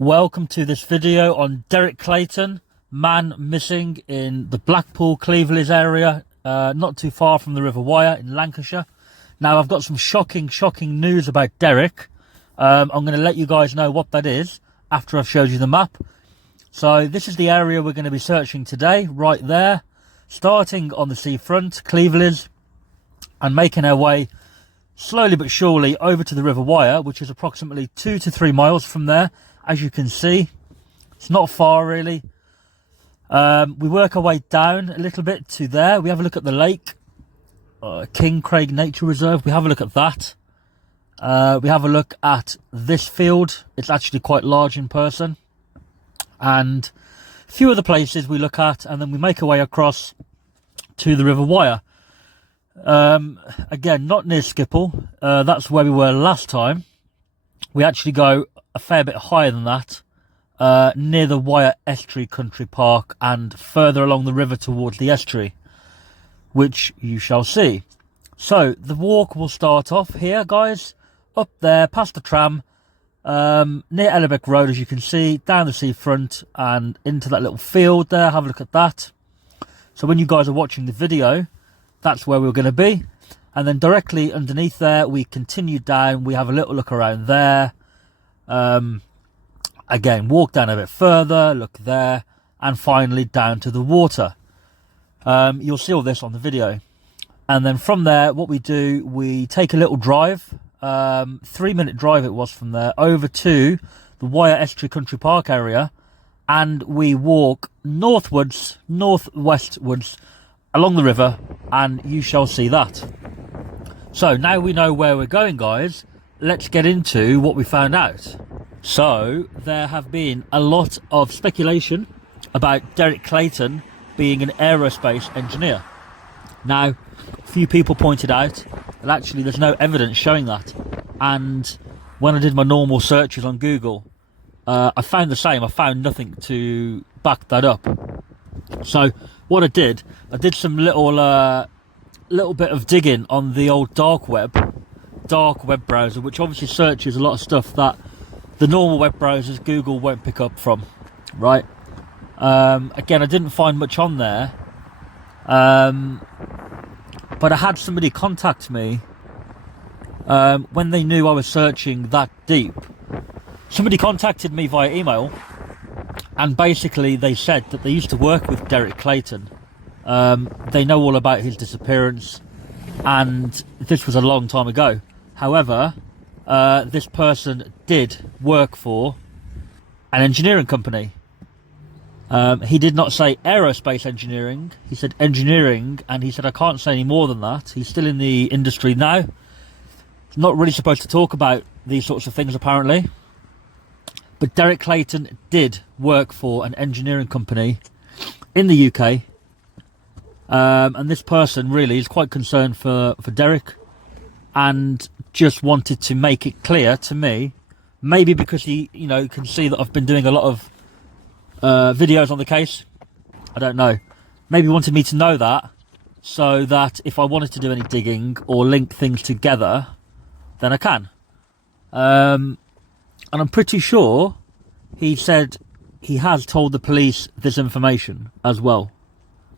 Welcome to this video on Derek Clayton, man missing in the Blackpool, Cleveleys area, not too far from the River Wyre in Lancashire. Now, I've got some shocking news about Derek. I'm going to let you guys know what that is after I've showed you the map. So this is the area we're going to be searching today, right there, starting on the seafront, Cleveleys, and making our way slowly but surely over to the River Wyre, which is approximately 2 to 3 miles from there. As you can see, it's not far really. We work our way down a little bit to there. We have a look at the lake, King Craig Nature Reserve. We have a look at that. We have a look at this field. It's actually quite large in person. And a few other places we look at, and then we make our way across to the River Wyre. Again, not near Skipple. That's where we were last time. We actually go a fair bit higher than that, near the Wyre Estuary Country Park and further along the river towards the estuary, which you shall see. So the walk will start off here, guys, up there past the tram, near Ellerbeck Road, as you can see, down the seafront and into that little field there. Have a look at that. So when you guys are watching the video, that's where we're going to be. And then directly underneath there, we continue down. We have a little look around there. Again, walk down a bit further, look there, and finally down to the water. You'll see all this on the video. And then from there, what we do, we take a little drive, 3-minute drive it was from there, over to the Wyre Estuary Country Park area, and we walk northwestwards along the river, and you shall see that. So now we know where we're going, guys. Let's get into what we found out. So there have been a lot of speculation about Derek Clayton being an aerospace engineer. Now, a few people pointed out that actually there's no evidence showing that. And when I did my normal searches on Google, I found the same. I found nothing to back that up. So what I did some little bit of digging on the old dark web browser, which obviously searches a lot of stuff that the normal web browsers, Google, won't pick up from, right? Again, I didn't find much on there, but I had somebody contact me when they knew I was searching that deep. Somebody contacted me via email, and basically they said that they used to work with Derek Clayton. They know all about his disappearance, and this was a long time ago. However, this person did work for an engineering company. He did not say aerospace engineering, he said engineering, and he said I can't say any more than that. He's still in the industry now. He's not really supposed to talk about these sorts of things apparently. But Derek Clayton did work for an engineering company in the UK. And this person really is quite concerned for Derek, and just wanted to make it clear to me, maybe because he, can see that I've been doing a lot of videos on the case. I don't know. Maybe wanted me to know that, so that if I wanted to do any digging or link things together, then I can. And I'm pretty sure he said he has told the police this information as well.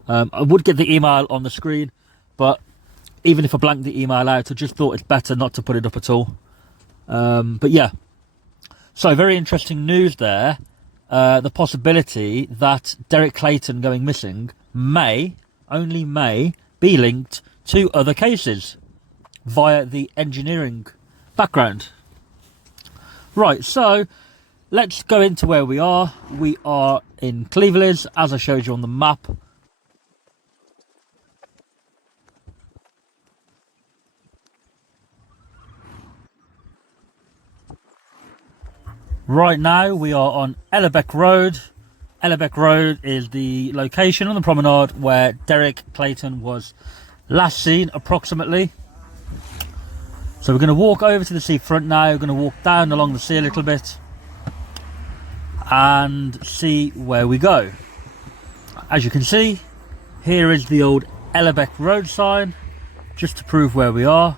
I would get the email on the screen, but even if I blank the email out, I just thought it's better not to put it up at all. But yeah, so very interesting news there. The possibility that Derek Clayton going missing only may be linked to other cases via the engineering background. Right, so let's go into where we are. We are in Cleveleys, as I showed you on the map. Right now we are on Ellerbeck Road. Ellerbeck Road is the location on the promenade where Derek Clayton was last seen, approximately. So we're going to walk over to the seafront now. We're going to walk down along the sea a little bit and see where we go. As you can see, here is the old Ellerbeck Road sign, just to prove where we are.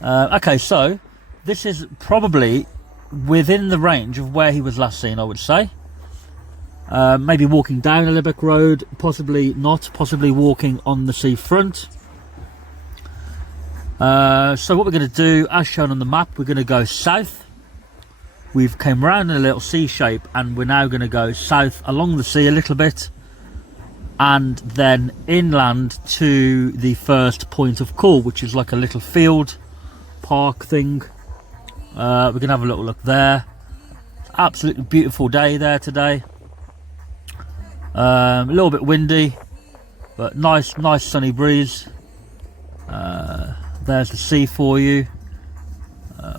Okay, so this is probably within the range of where he was last seen, I would say. Maybe walking down a Libeck Road, possibly not, possibly walking on the seafront. So what we're going to do, as shown on the map, we're going to go south. We've came round in a little C shape, and we're now going to go south along the sea a little bit, and then inland to the first point of call, which is like a little field park thing. We're going to have a little look there. Absolutely beautiful day there today. A little bit windy, but nice sunny breeze. There's the sea for you.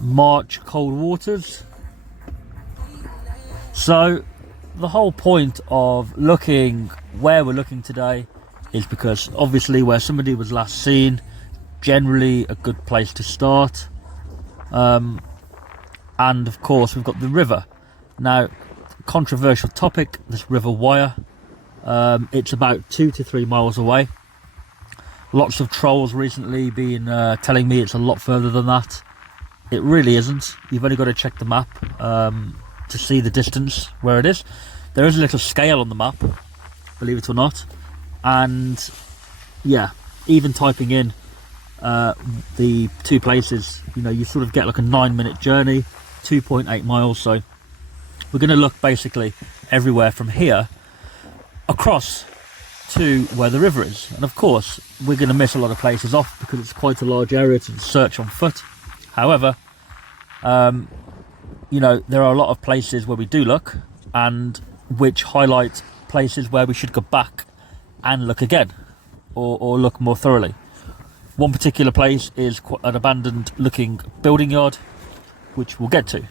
March cold waters. So the whole point of looking where we're looking today is because obviously where somebody was last seen, generally a good place to start. And of course we've got the river. Now, controversial topic, this river Wyre. It's about 2 to 3 miles away. Lots of trolls recently been telling me it's a lot further than that. It really isn't. You've only got to check the map to see the distance where it is. There is a little scale on the map, believe it or not, and yeah, even typing in the two places, you know, you sort of get like a 9-minute journey, 2.8 miles. So we're going to look basically everywhere from here across to where the river is, and of course we're going to miss a lot of places off because it's quite a large area to search on foot. However, you know, there are a lot of places where we do look, and which highlight places where we should go back and look again, or look more thoroughly. One particular place is an abandoned looking building yard, which we'll get to.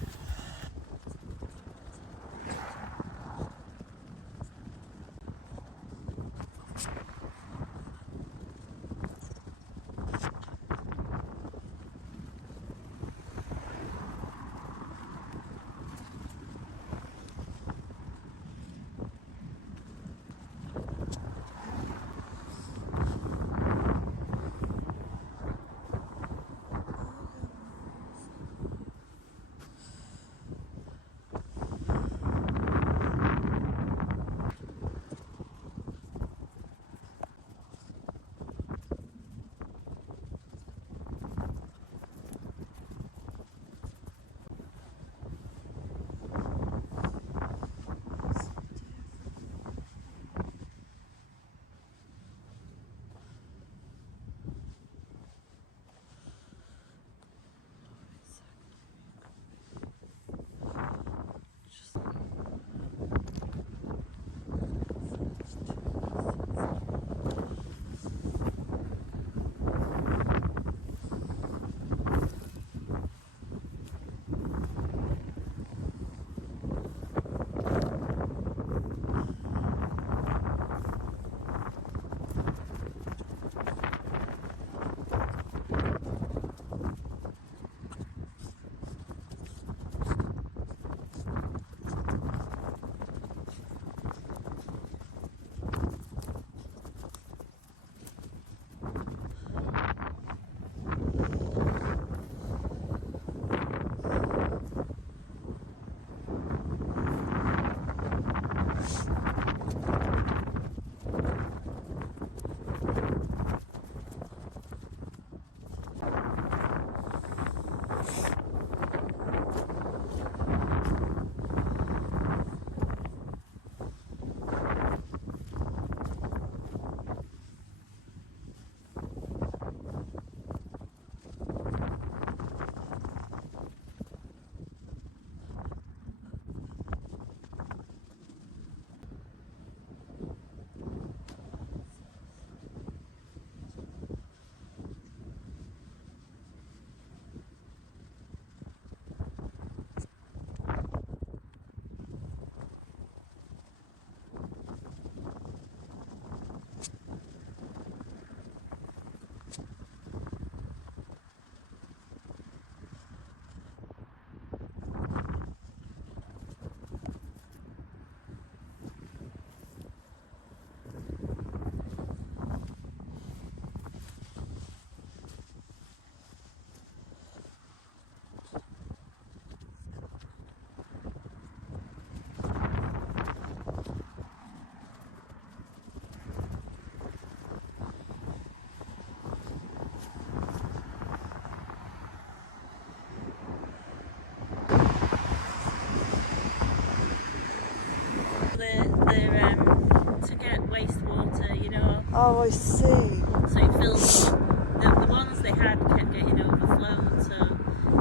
to get wastewater, you know. Oh, I see. So it fills, the ones they had kept getting overflown, so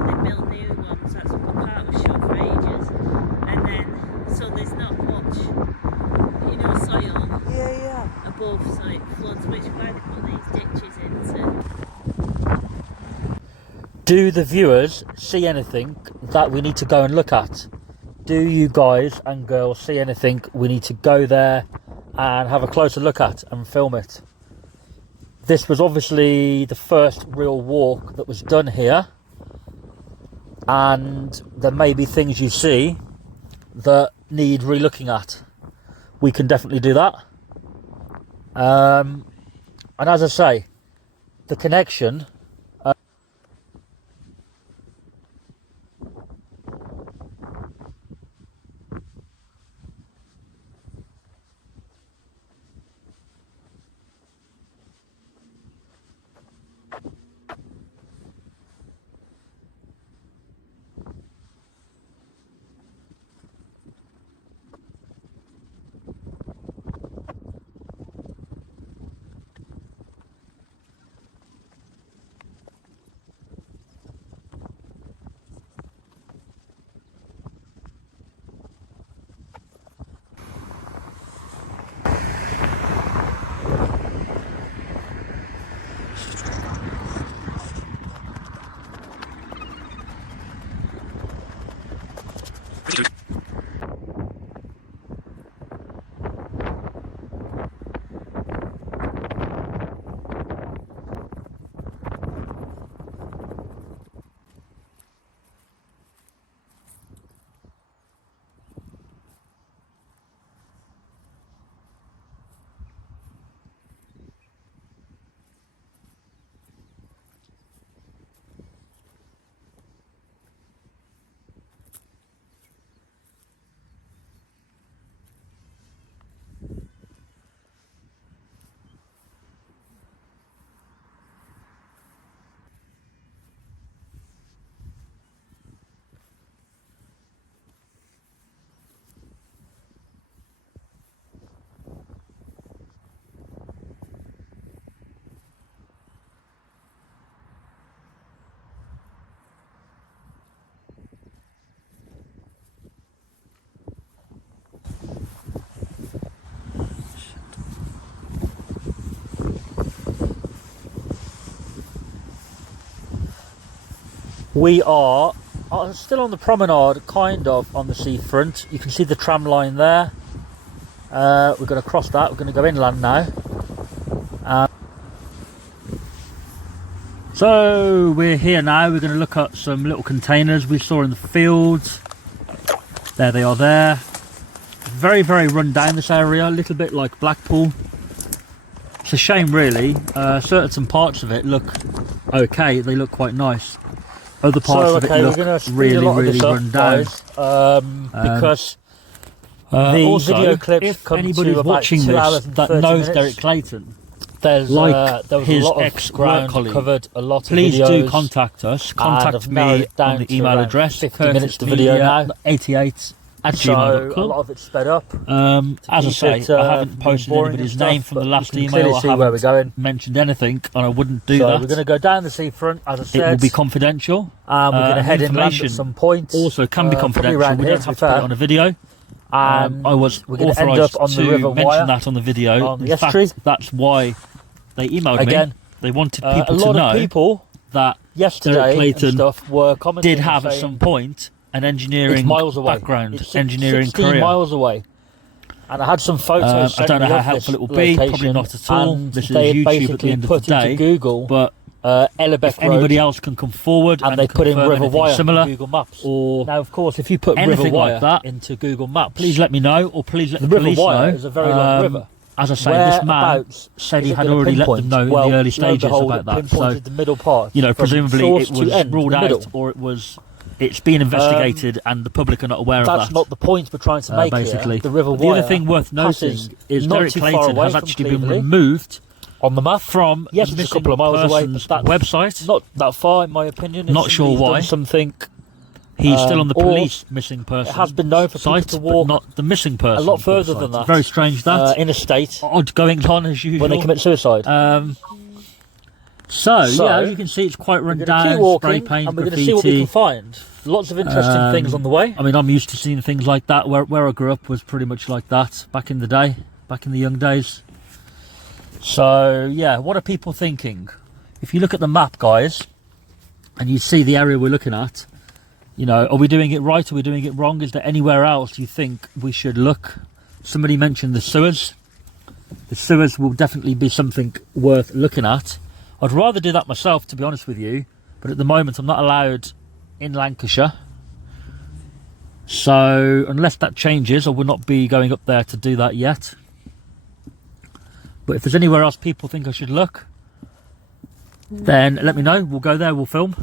they built new ones. That's the part was shut for ages. And then, so there's not much, you know, soil above, so it floods, which is why they put these ditches in. Do the viewers see anything that we need to go and look at? Do you guys and girls see anything we need to go there and have a closer look at and film it? This was obviously the first real walk that was done here, and there may be things you see that need re-looking at. We can definitely do that. And as I say, the connection we are still on the promenade, kind of on the seafront. You can see the tram line there. We're going to cross that. We're going to go inland now. So we're here now. We're going to look at some little containers we saw in the fields. There they are there. Very, very run down, this area, a little bit like Blackpool. It's a shame really. Certain parts of it look okay, they look quite nice. Other parts of it look really, really run down. Because the also, video clips if anybody's watching this that knows Derek Clayton, there's like there was his a lot of ground covered, a lot of please videos, do contact us. Contact me on the email address. 50 minutes to video now. 88 at gmail.com. A lot of it's sped up. As I say, I haven't posted anybody's name from the last email. I haven't mentioned anything, and I wouldn't do that. We're going to go down the seafront, as I said. It will be confidential. We're going to head inland at some point. Also, can be confidential. We don't have to put it on a video. I was authorised to mention that on the video. In fact, that's why they emailed me. They wanted people to know that yesterday Clayton did have at some point an engineering background, engineering career. Miles away. And I had some photos. I don't know how helpful it will be. Probably not at all. This is YouTube at the end of the day. Google, but if anybody else can come forward and they put in River Wyre similar Google Maps, or now of course if you put River Wyre like that into Google Maps, please let me know, or please let the police know. River Wyre is a very long river. As I say, this man said he had already let them know in the early stages about that. So, the middle part, you know, presumably it was ruled out, or it's being investigated, and the public are not aware of that. That's not the point we're trying to make basically. Here. The River Wyre. The other thing worth noting is Derek Clayton has actually been removed on the map from it's a couple of miles away, but that website. Not that far, in my opinion. Not sure why. Something. He's still on the or police missing person. It has been known for people site, to walk but not the missing person. a lot further site. than that. Very strange that. In a state Odd goings on as usual. when they commit suicide. So, yeah, as you can see, it's quite run we're down. going to keep walking, spray paint, and we're going to graffiti. see what we can find. Lots of interesting things on the way. I mean, I'm used to seeing things like that. Where I grew up was pretty much like that back in the day, back in the young days. So, yeah, what are people thinking? If you look at the map, guys, and you see the area we're looking at, you know, are we doing it right? Are we doing it wrong? Is there anywhere else you think we should look? Somebody mentioned the sewers. The sewers will definitely be something worth looking at. I'd rather do that myself, to be honest with you, but at the moment I'm not allowed in Lancashire. So unless that changes, I will not be going up there to do that yet. But if there's anywhere else people think I should look, then let me know. We'll go there, we'll film.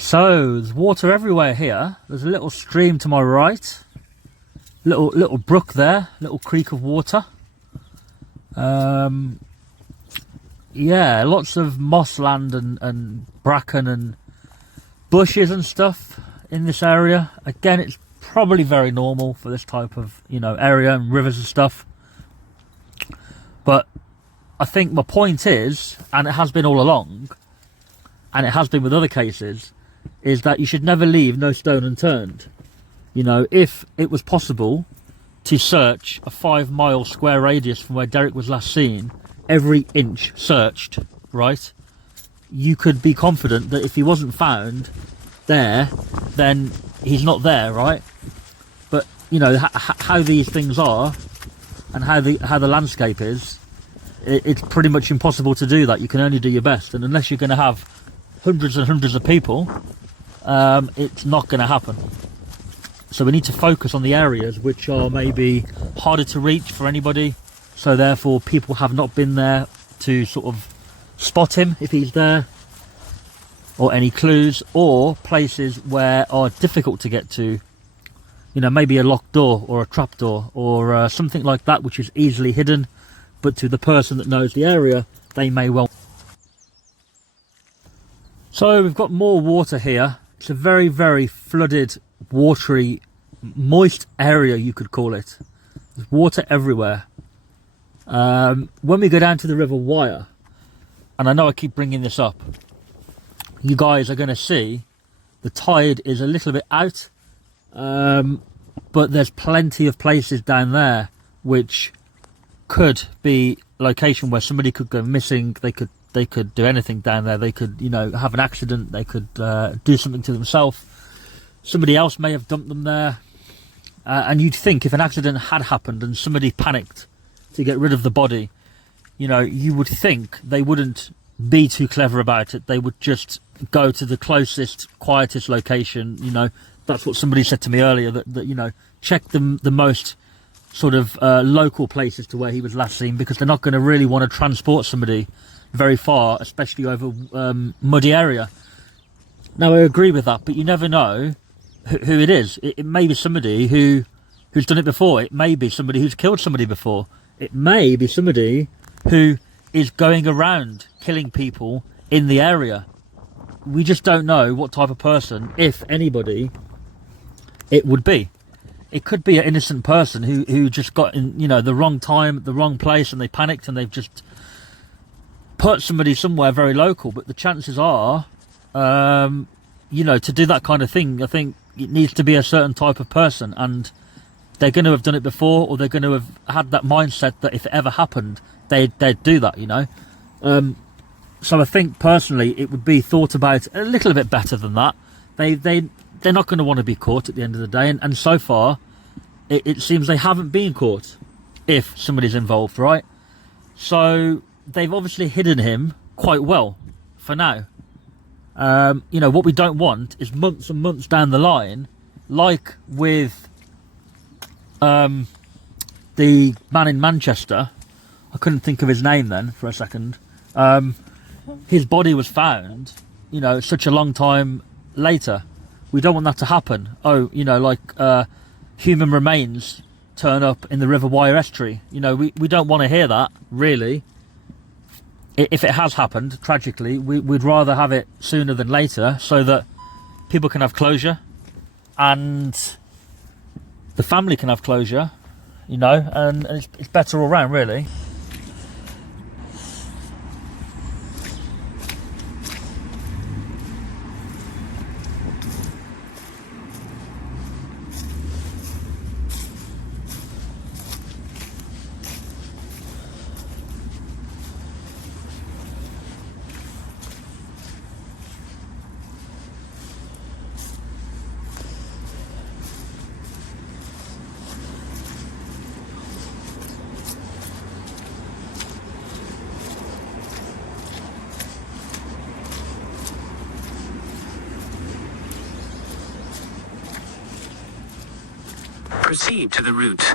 So there's water everywhere here. There's a little stream to my right, little brook there, little creek of water. Yeah, lots of mossland and bracken and bushes and stuff in this area. Again, it's probably very normal for this type of, you know, area and rivers and stuff. But I think my point is, and it has been all along, and it has been with other cases, is that you should never leave no stone unturned. You know, if it was possible to search a 5-mile square radius from where Derek was last seen, every inch searched, right? You could be confident that if he wasn't found there, then he's not there, right? But, you know, how these things are and how the landscape is, it's pretty much impossible to do that. You can only do your best, and unless you're going to have hundreds and hundreds of people, it's not going to happen. So we need to focus on the areas which are maybe harder to reach for anybody. So therefore people have not been there to sort of spot him if he's there, or any clues, or places where are difficult to get to. You know, maybe a locked door or a trap door or something like that, which is easily hidden, but to the person that knows the area, they may well. So we've got more water here. It's a very, very flooded, watery, moist area, you could call it. There's water everywhere. When we go down to the River Wyre, and I know I keep bringing this up, you guys are going to see the tide is a little bit out, but there's plenty of places down there which could be location where somebody could go missing. They could do anything down there. They could, you know, have an accident. They could do something to themselves. Somebody else may have dumped them there. And you'd think if an accident had happened and somebody panicked to get rid of the body, you know, you would think they wouldn't be too clever about it. They would just go to the closest, quietest location. You know, that's what somebody said to me earlier, that you know, check the most sort of local places to where he was last seen, because they're not going to really want to transport somebody very far, especially over muddy area. Now I agree with that, but you never know who it is. It may be somebody who's done it before. It may be somebody who's killed somebody before. It may be somebody who is going around killing people in the area. We just don't know what type of person, if anybody, it would be. It could be an innocent person who just got in, you know, the wrong time, the wrong place, and they panicked and they've just put somebody somewhere very local. But the chances are, you know, to do that kind of thing, I think it needs to be a certain type of person, and they're going to have done it before, or they're going to have had that mindset that if it ever happened, they'd do that, you know. So I think personally it would be thought about a little bit better than that. They're not going to want to be caught at the end of the day, and so far it seems they haven't been caught if somebody's involved, right? So they've obviously hidden him quite well for now. You know, what we don't want is months and months down the line, like with the man in Manchester. I couldn't think of his name then for a second. His body was found, you know, such a long time later. We don't want that to happen. Oh, you know, like human remains turn up in the River Wyre estuary. You know, we don't want to hear that, really. If it has happened, tragically, we'd rather have it sooner than later, so that people can have closure and the family can have closure, you know, and it's better all round, really. Proceed to the route.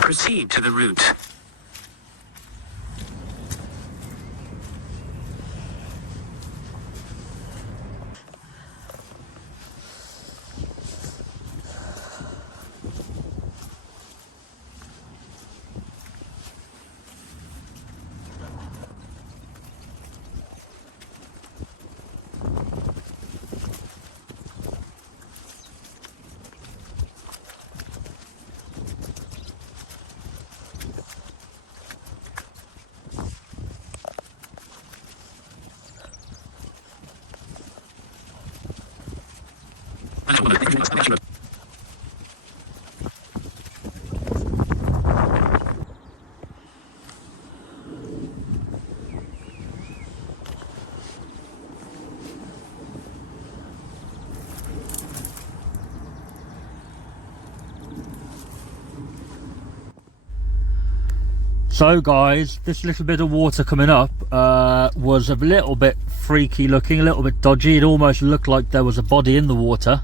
Proceed to the route. So guys, this little bit of water coming up was a little bit freaky looking, a little bit dodgy. It almost looked like there was a body in the water,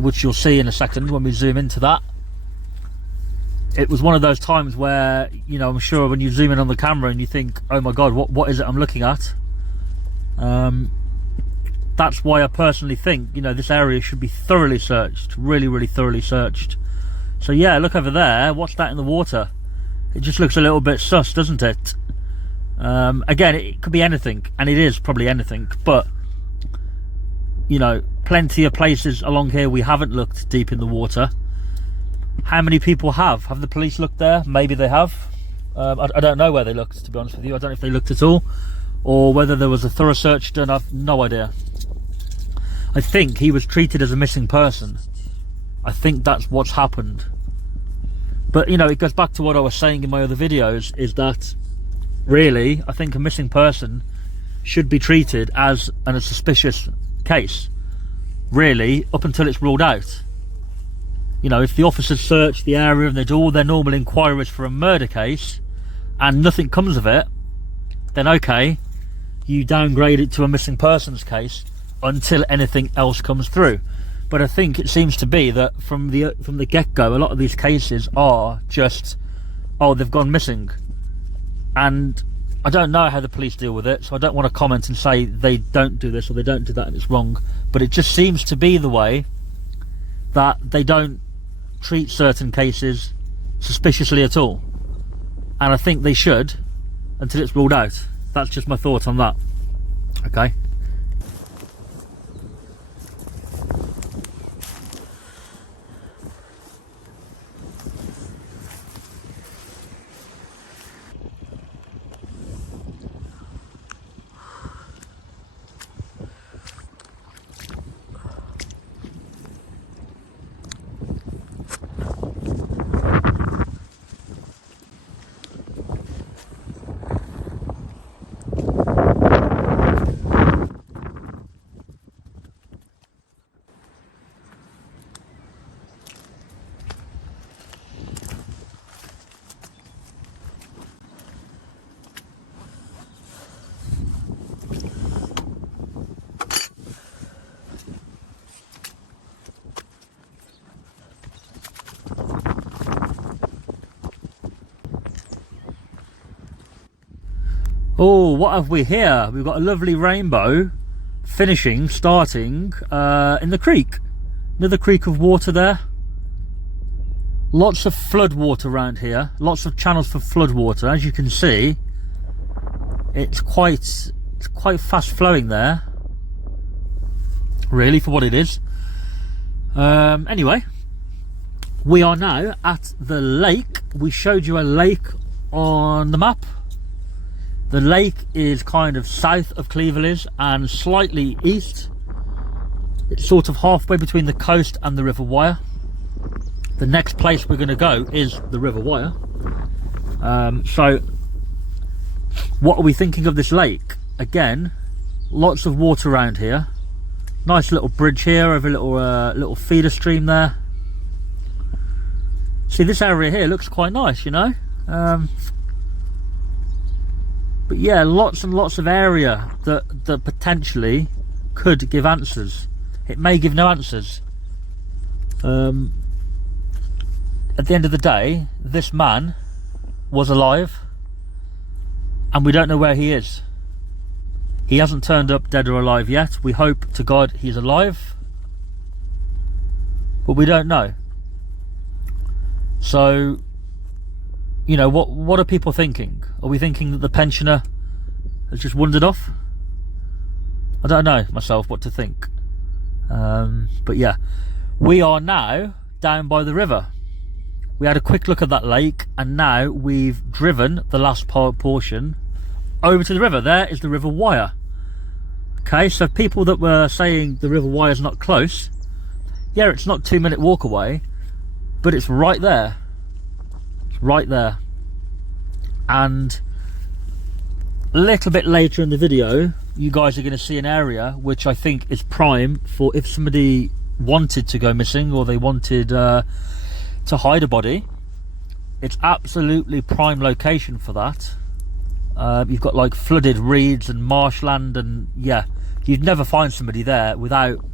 which you'll see in a second when we zoom into that. It was one of those times where, you know, I'm sure when you zoom in on the camera and you think, oh my god, what is it I'm looking at? That's why I personally think, you know, this area should be thoroughly searched, really thoroughly searched. So yeah, look over there, what's that in the water? It just looks a little bit sus, doesn't it? Again, it could be anything, and it is probably anything, but you know, plenty of places along here we haven't looked deep in the water. How many people have? Have the police looked there? Maybe they have. I don't know where they looked, to be honest with you. I don't know if they looked at all, or whether there was a thorough search done. I've no idea. I think he was treated as a missing person. I think that's what's happened. But you know, it goes back to what I was saying in my other videos, is that really I think a missing person should be treated as a suspicious case, really, up until it's ruled out. You know, if the officers search the area and they do all their normal inquiries for a murder case and nothing comes of it, then okay, you downgrade it to a missing persons case until anything else comes through. But I think it seems to be that from the get-go, a lot of these cases are just, oh, they've gone missing. And I don't know how the police deal with it, so I don't want to comment and say they don't do this or they don't do that and it's wrong. But it just seems to be the way that they don't treat certain cases suspiciously at all. And I think they should until it's ruled out. That's just my thought on that. Okay. Oh, what have we here? We've got a lovely rainbow starting in the creek. Another creek of water there. Lots of flood water around here. Lots of channels for flood water. As you can see, it's quite fast flowing there. Really, for what it is. Anyway, we are now at the lake. We showed you a lake on the map. The lake is kind of south of Cleveleys and slightly east. It's sort of halfway between the coast and the River Wyre. The next place we're going to go is the River Wyre. So what are we thinking of this lake? Again, lots of water around here. Nice little bridge here over a little feeder stream there. See, this area here looks quite nice, you know. But yeah, lots and lots of area that potentially could give answers. It may give no answers. At the end of the day, this man was alive and we don't know where he is. He hasn't turned up dead or alive yet. We hope to God he's alive, but we don't know. So, you know, what are people thinking? Are we thinking that the pensioner has just wandered off? I don't know myself what to think. But yeah, we are now down by the river. We had a quick look at that lake and now we've driven the last portion over to the river. There is the River Wyre. Okay, so people that were saying the River Wyre is not close, yeah, it's not 2-minute walk away, but it's right there. Right there. And a little bit later in the video you guys are going to see an area which I think is prime for if somebody wanted to go missing or they wanted to hide a body. it's absolutely prime location for that. You've got like flooded reeds and marshland, and yeah, you'd never find somebody there without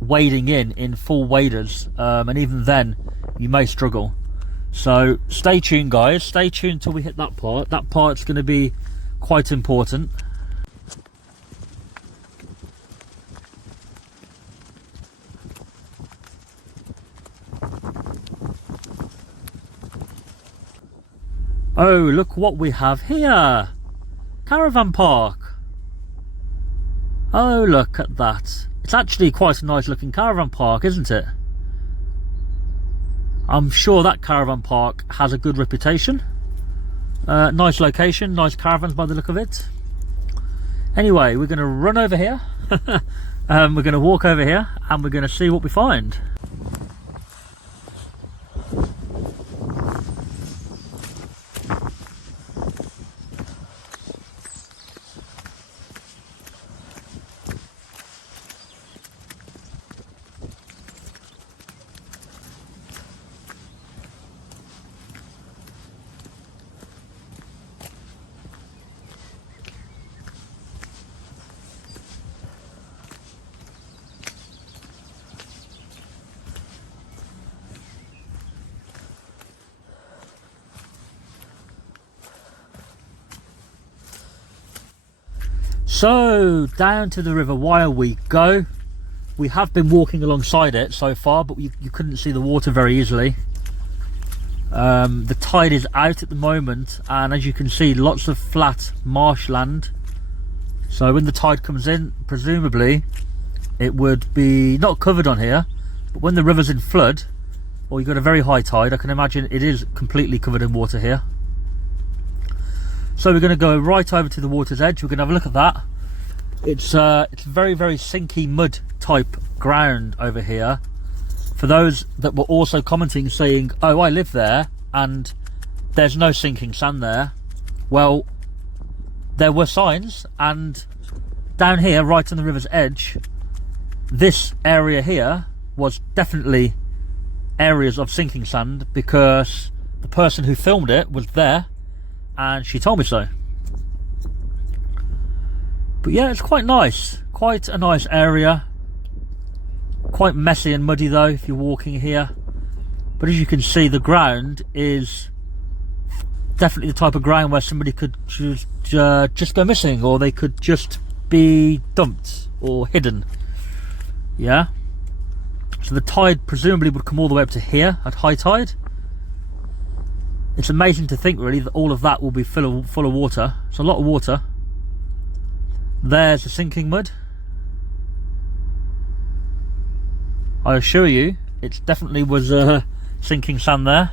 wading in full waders, and even then you may struggle. So stay tuned, guys, stay tuned till we hit that part. That part's going to be quite important. Oh, look what we have here. Caravan park. Oh, look at that. It's actually quite a nice looking caravan park, isn't it? I'm sure that caravan park has a good reputation. Nice location, nice caravans by the look of it. Anyway, we're going to run over here. We're going to walk over here and we're going to see what we find. So down to the River Wyre we go. We have been walking alongside it so far, but you couldn't see the water very easily. The tide is out at the moment, and as you can see, lots of flat marshland. So when the tide comes in, presumably it would be not covered on here, but when the river's in flood or you've got a very high tide, I can imagine it is completely covered in water here. So we're going to go right over to the water's edge. We're going to have a look at that. It's very, very sinky mud type ground over here. For those that were also commenting saying, oh, I live there and there's no sinking sand there. Well, there were signs, and down here right on the river's edge, this area here was definitely areas of sinking sand, because the person who filmed it was there and she told me so. But yeah, it's quite nice, quite a nice area. Quite messy and muddy though if you're walking here, but as you can see, the ground is definitely the type of ground where somebody could just go missing, or they could just be dumped or hidden. Yeah, so the tide presumably would come all the way up to here at high tide. It's amazing to think really that all of that will be full of water. It's a lot of water. There's the sinking mud. I assure you, it definitely was sinking sand there.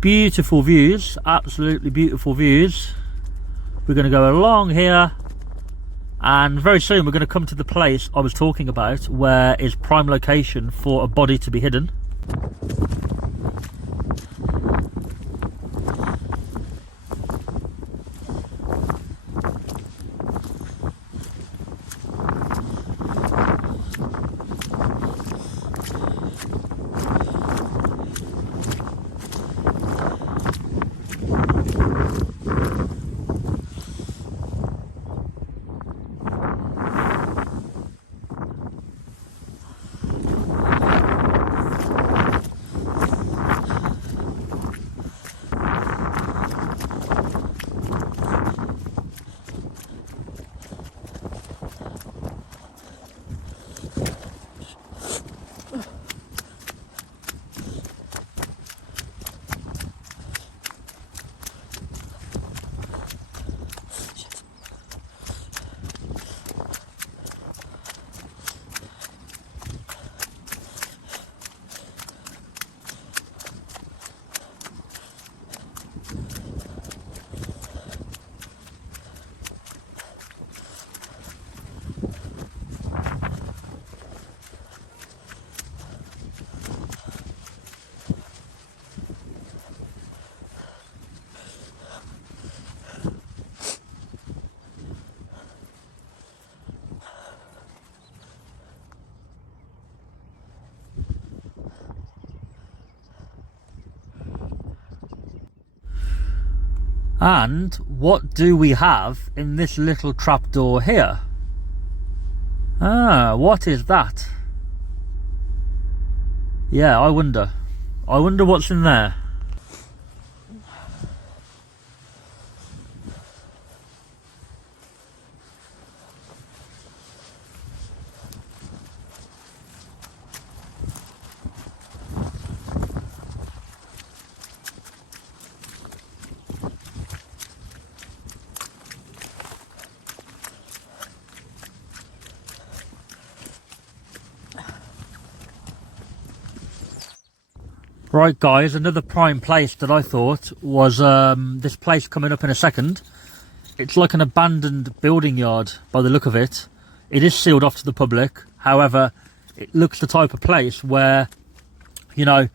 Beautiful views, absolutely beautiful views. We're going to go along here, and very soon we're going to come to the place I was talking about, where is prime location for a body to be hidden. And what do we have in this little trapdoor here? Ah, what is that? Yeah, I wonder what's in there. Right guys, another prime place that I thought was this place coming up in a second. It's like an abandoned building yard by the look of it. It is sealed off to the public. However, it looks the type of place where, you know,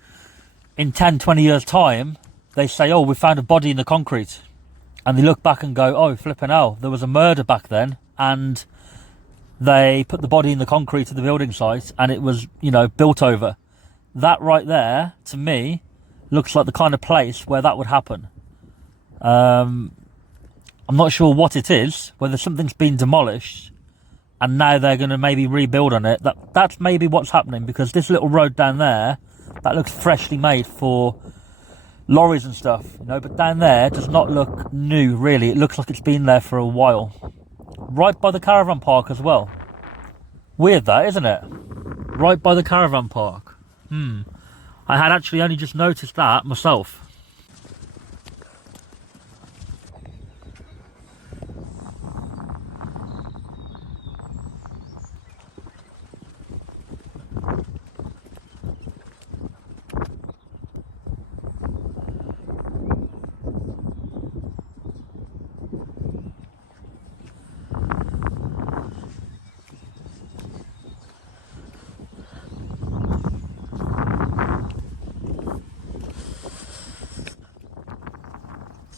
in 10, 20 years time, they say, oh, we found a body in the concrete. And they look back and go, oh, flipping hell, there was a murder back then. And they put the body in the concrete of the building site and it was, you know, built over. That right there, to me, looks like the kind of place where that would happen. I'm not sure what it is, whether something's been demolished and now they're going to maybe rebuild on it. That's maybe what's happening, because this little road down there, that looks freshly made for lorries and stuff, you know, but down there does not look new, really. It looks like it's been there for a while. Right by the caravan park as well. Weird that, isn't it? Right by the caravan park. I had actually only just noticed that myself.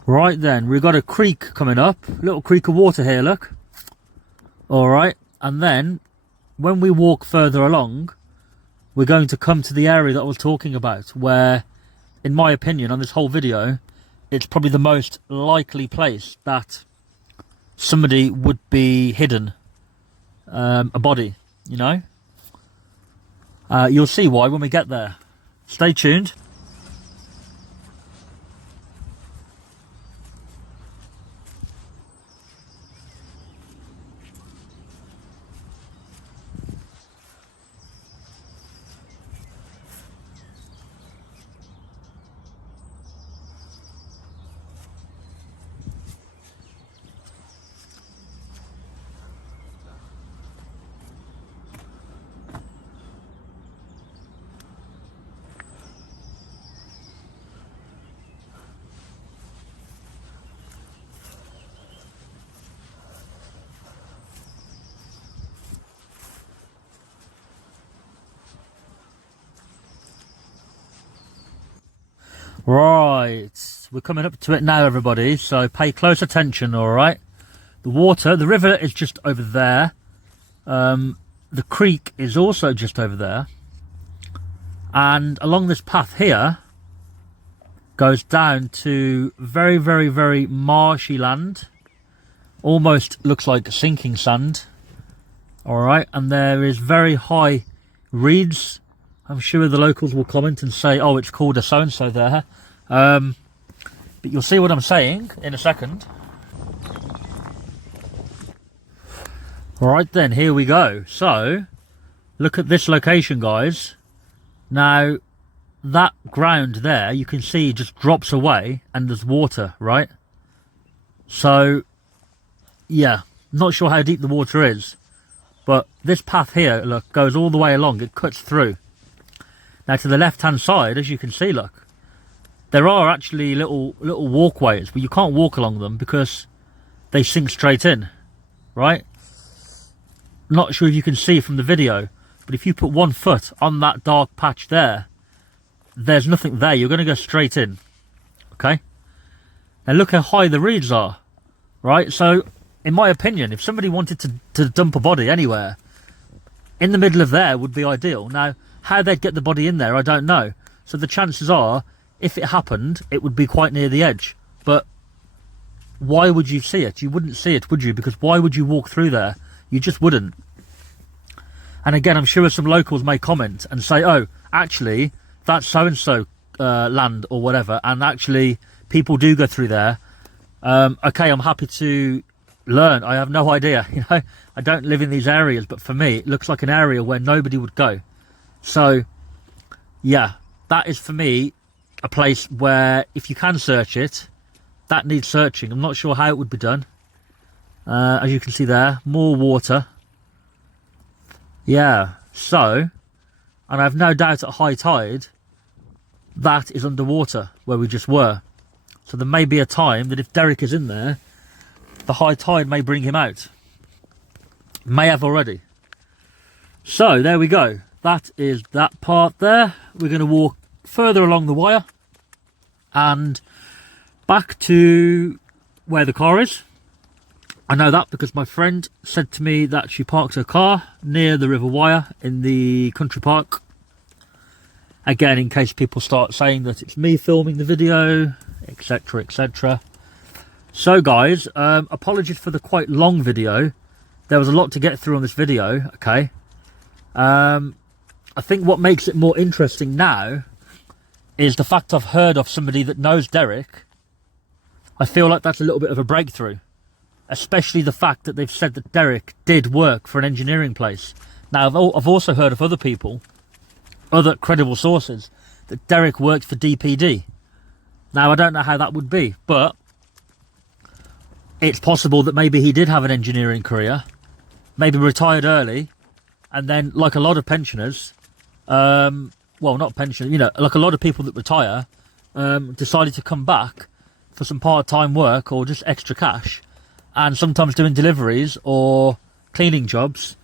Right then, we've got a creek coming up, little creek of water here, look. Alright, and then when we walk further along, we're going to come to the area that I was talking about, where, in my opinion, on this whole video, it's probably the most likely place that somebody would be hidden, a body, you know. You'll see why when we get there. Stay tuned. Right, we're coming up to it now, everybody, so pay close attention, alright? The water, the river is just over there. The creek is also just over there. And along this path here, goes down to very, very, very marshy land. Almost looks like sinking sand. Alright, and there is very high reeds. I'm sure the locals will comment and say, oh, it's called a so-and-so there. But you'll see what I'm saying in a second. Right then, here we go. So, look at this location, guys. Now, that ground there, you can see just drops away and there's water, right? So, yeah, not sure how deep the water is. But this path here, look, goes all the way along. It cuts through. Now to the left-hand side, as you can see, look, there are actually little walkways, but you can't walk along them because they sink straight in, right? Not sure if you can see from the video, but if you put 1 foot on that dark patch there, there's nothing there. You're going to go straight in, okay? Now look how high the reeds are, right? So, in my opinion, if somebody wanted to dump a body anywhere, in the middle of there would be ideal. Now, how they'd get the body in there, I don't know. So the chances are, if it happened, it would be quite near the edge. But why would you see it? You wouldn't see it, would you? Because why would you walk through there? You just wouldn't. And again, I'm sure some locals may comment and say, oh, actually, that's so-and-so land or whatever, and actually people do go through there. Okay, I'm happy to learn. I have no idea, you know. I don't live in these areas, but for me, it looks like an area where nobody would go. So, yeah, that is for me a place where if you can search it, that needs searching. I'm not sure how it would be done. As you can see there, more water. Yeah, so, and I have no doubt at high tide, that is underwater where we just were. So there may be a time that if Derek is in there, the high tide may bring him out. May have already. So there we go. That is that part there. We're going to walk further along the Wyre and back to where the car is. I know that because my friend said to me that she parked her car near the River Wyre in the country park. Again, in case people start saying that it's me filming the video, etc, etc. So guys, apologies for the quite long video. There was a lot to get through on this video, okay. I think what makes it more interesting now is the fact I've heard of somebody that knows Derek. I feel like that's a little bit of a breakthrough. Especially the fact that they've said that Derek did work for an engineering place. Now, I've also heard of other people, other credible sources, that Derek worked for DPD. Now, I don't know how that would be, but it's possible that maybe he did have an engineering career, maybe retired early, and then, like a lot of pensioners, well, not pensioners, you know, like a lot of people that retire, decided to come back for some part-time work or just extra cash. And sometimes doing deliveries or cleaning jobs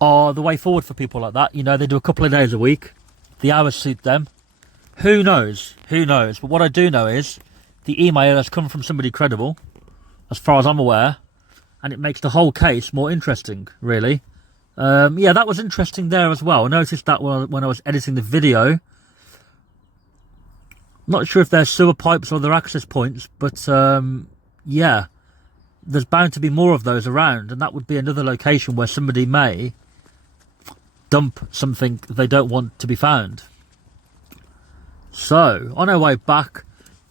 are the way forward for people like that. You know, they do a couple of days a week. The hours suit them. Who knows? Who knows? But what I do know is the email has come from somebody credible, as far as I'm aware. And it makes the whole case more interesting, really. Yeah, that was interesting there as well. I noticed that when I was editing the video. Not sure if they're sewer pipes or they're access points, but yeah. There's bound to be more of those around, and that would be another location where somebody may dump something they don't want to be found. So, on our way back,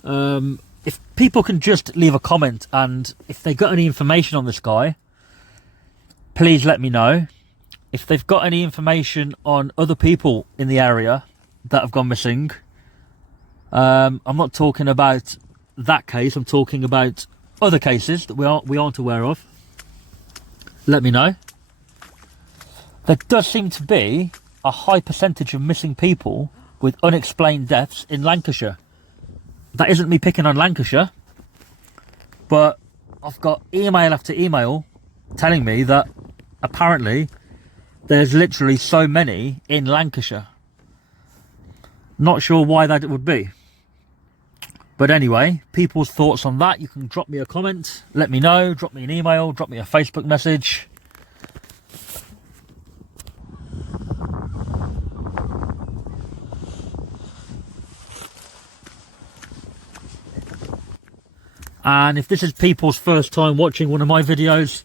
if people can just leave a comment, and if they got any information on this guy, please let me know. If they've got any information on other people in the area that have gone missing, I'm not talking about that case, I'm talking about other cases that we aren't aware of. Let me know. There does seem to be a high percentage of missing people with unexplained deaths in Lancashire. That isn't me picking on Lancashire, but I've got email after email telling me that apparently there's literally so many in Lancashire. Not sure why that would be. But anyway, people's thoughts on that, you can drop me a comment, let me know, drop me an email, drop me a Facebook message. And if this is people's first time watching one of my videos,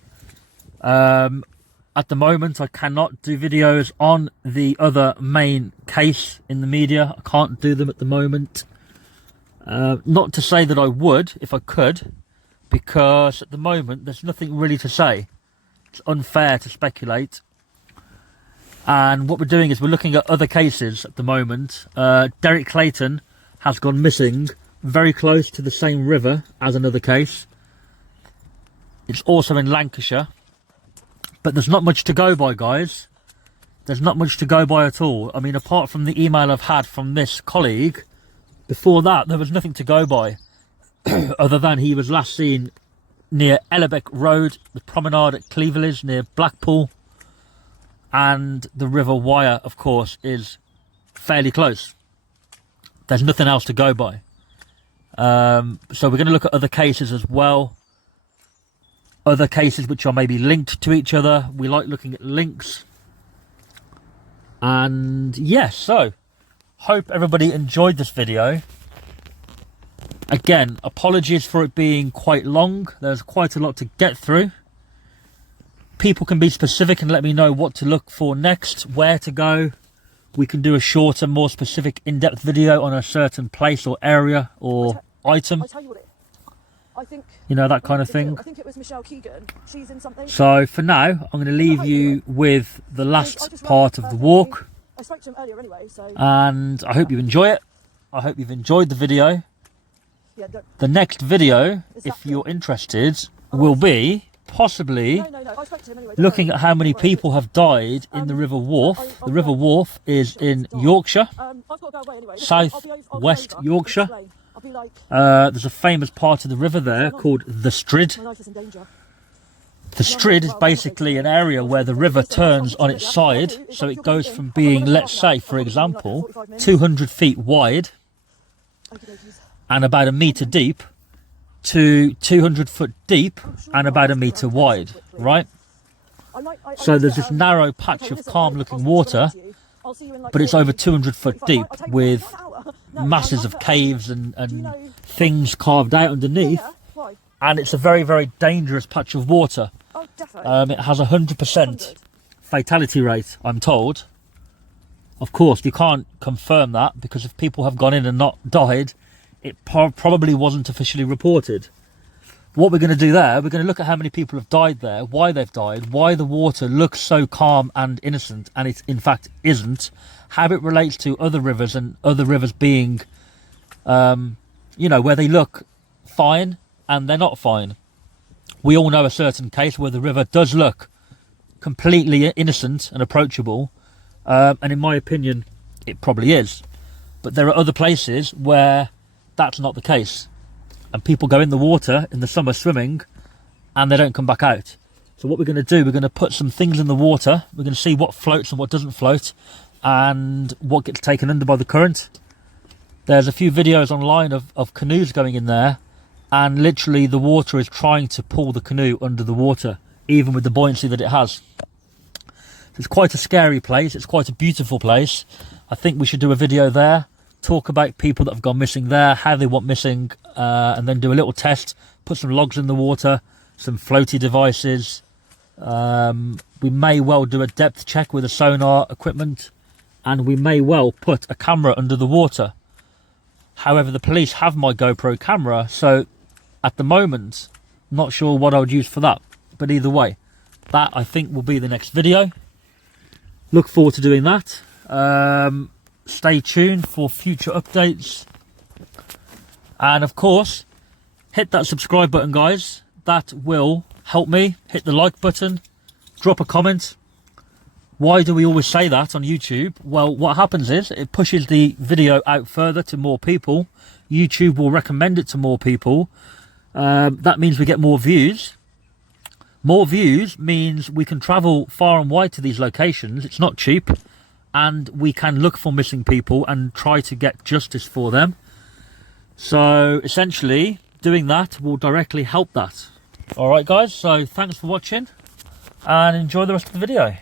at the moment I cannot do videos on the other main case in the media. I can't do them at the moment. Not to say that I would, if I could, because at the moment there's nothing really to say. It's unfair to speculate. And what we're doing is we're looking at other cases at the moment. Derek Clayton has gone missing very close to the same river as another case. It's also in Lancashire. But there's not much to go by, guys. There's not much to go by at all. I mean, apart from the email I've had from this colleague, before that, there was nothing to go by, other than he was last seen near Ellerbeck Road, the promenade at Cleveleys near Blackpool, and the River Wyre, of course, is fairly close. There's nothing else to go by. So we're going to look at other cases as well. Other cases which are maybe linked to each other. We like looking at links. And yes, so hope everybody enjoyed this video. Again, apologies for it being quite long. There's quite a lot to get through. People can be specific and let me know what to look for next, where to go. We can do a shorter, more specific, in-depth video on a certain place or area or item. I tell you what I think, you know, that kind of thing. I think it was Michelle Keegan. She's in something. So for now, I'm going to leave you with the last part of the walk. I spoke to him earlier anyway, so. And I hope you enjoy it. I hope you've enjoyed the video. Yeah, the next video, if you're interested, will be possibly I spoke to him anyway, looking at how many people have died in the River Wharfe. The River Wharfe is in Yorkshire, I've got to go away anyway. south west Yorkshire. I'll be like, There's a famous part of the river there called the Strid. my life is in danger. The Strid is basically an area where the river turns on its side, so it goes from being, let's say, for example, 200 feet wide and about a metre deep to 200 foot deep and about a metre wide, right? So there's this narrow patch of calm looking water, but it's over 200 foot deep with masses of caves and things carved out underneath, and it's a very, very dangerous patch of water. It has a 100% fatality rate, I'm told. Of course, you can't confirm that, because if people have gone in and not died, it probably wasn't officially reported. What we're going to do there, we're going to look at how many people have died there, why they've died, why the water looks so calm and innocent, and it in fact isn't, how it relates to other rivers, and other rivers being, you know, where they look fine and they're not fine. We all know a certain case where the river does look completely innocent and approachable, and in my opinion, it probably is. But there are other places where that's not the case, and people go in the water in the summer swimming and they don't come back out. So what we're going to do, we're going to put some things in the water. We're going to see what floats and what doesn't float, and what gets taken under by the current. There's a few videos online of canoes going in there, and literally the water is trying to pull the canoe under the water, even with the buoyancy that it has. It's quite a scary place. It's quite a beautiful place. I think we should do a video there, talk about people that have gone missing there, how they went missing, and then do a little test, put some logs in the water, some floaty devices. We may well do a depth check with a sonar equipment, and we may well put a camera under the water. However, the police have my GoPro camera, so at the moment, not sure what I would use for that. But either way, that I think will be the next video. Look forward to doing that. Stay tuned for future updates, and of course hit that subscribe button, guys. That will help me. Hit the like button, drop a comment. Why do we always say that on YouTube? Well, what happens is it pushes the video out further to more people. YouTube will recommend it to more people. That means we get more views. More views means we can travel far and wide to these locations. It's not cheap. And we can look for missing people and try to get justice for them. So essentially, doing that will directly help that. Alright guys, so thanks for watching and enjoy the rest of the video.